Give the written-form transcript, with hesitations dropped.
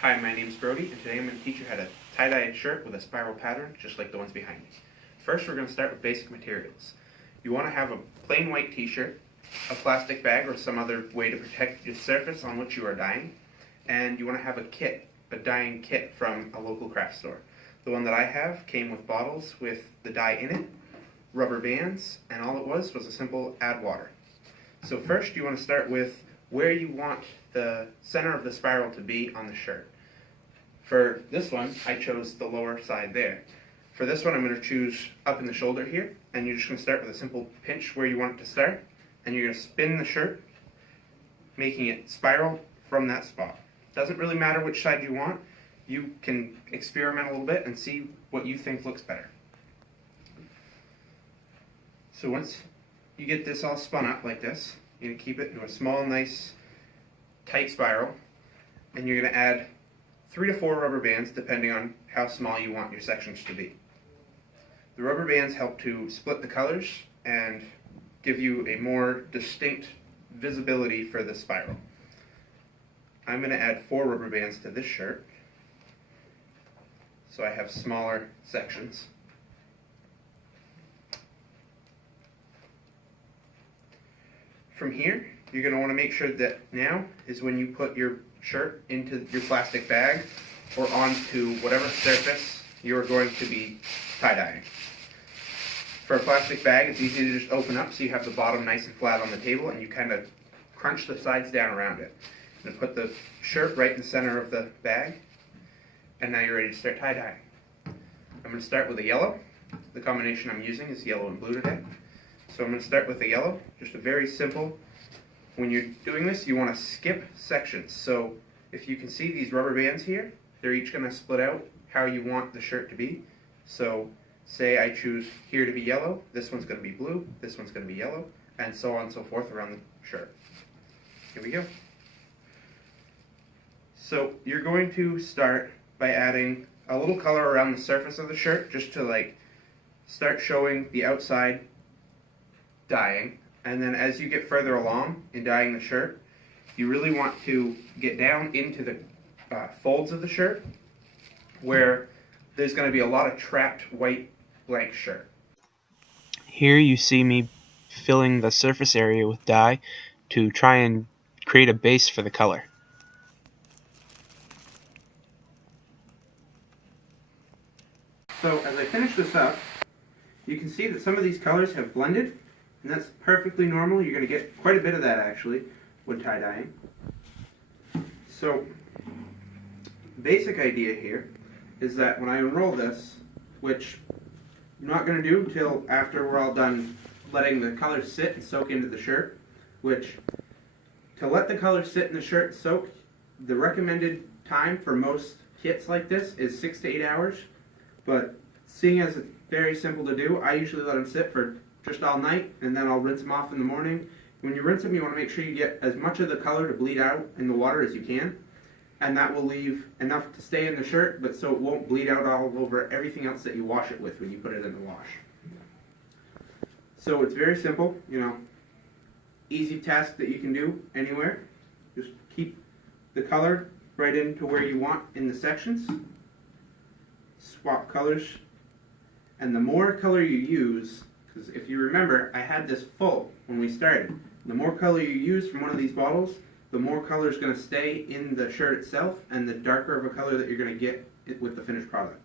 Hi, my name is Brody, and today I'm going to teach you how to tie-dye a shirt with a spiral pattern, just like the ones behind me. First, we're going to start with basic materials. You want to have a plain white t-shirt, a plastic bag or some other way to protect the surface on which you are dyeing, and you want to have a kit, a dyeing kit from a local craft store. The one that I have came with bottles with the dye in it, rubber bands, and all it was a simple add water. So first, you want to start with where you want the center of the spiral to be on the shirt. For this one, I chose the lower side there. For this one, I'm going to choose up in the shoulder here, and you're just going to start with a simple pinch where you want it to start, and you're going to spin the shirt, making it spiral from that spot. Doesn't really matter which side you want. You can experiment a little bit and see what you think looks better. So once you get this all spun up like this, you're going to keep it into a small, nice, tight spiral, and you're going to add 3 to 4 rubber bands depending on how small you want your sections to be. The rubber bands help to split the colors and give you a more distinct visibility for the spiral. I'm going to add 4 rubber bands to this shirt, so I have smaller sections. From here, you're going to want to make sure that now is when you put your shirt into your plastic bag or onto whatever surface you're going to be tie-dyeing. For a plastic bag, it's easy to just open up so you have the bottom nice and flat on the table and you kind of crunch the sides down around it. And put the shirt right in the center of the bag, and now you're ready to start tie-dyeing. I'm going to start with a yellow. The combination I'm using is yellow and blue today. So I'm going to start with the yellow, just a very simple. When you're doing this, you want to skip sections. So if you can see these rubber bands here, they're each going to split out how you want the shirt to be. So say I choose here to be yellow, this one's going to be blue, this one's going to be yellow, and so on and so forth around the shirt. Here we go. So you're going to start by adding a little color around the surface of the shirt just to start showing the outside dyeing, and then as you get further along in dyeing the shirt, you really want to get down into the folds of the shirt where there's going to be a lot of trapped white blank shirt. Here you see me filling the surface area with dye to try and create a base for the color. So as I finish this up, you can see that some of these colors have blended, and that's perfectly normal. You're going to get quite a bit of that actually when tie-dyeing. So basic idea here is that when I unroll this, which I'm not going to do till after we're all done letting the colors sit and soak into the shirt, which to let the colors sit in the shirt and soak, the recommended time for most kits like this is 6 to 8 hours. But seeing as it's very simple to do, I usually let them sit for just all night, and then I'll rinse them off in the morning. When you rinse them, you want to make sure you get as much of the color to bleed out in the water as you can, and that will leave enough to stay in the shirt, but so it won't bleed out all over everything else that you wash it with when you put it in the wash. So it's very simple, easy task that you can do anywhere. Just keep the color right into where you want in the sections. Swap colors, and the more color you use, because if you remember, I had this full when we started. The more color you use from one of these bottles, the more color is going to stay in the shirt itself, and the darker of a color that you're going to get with the finished product.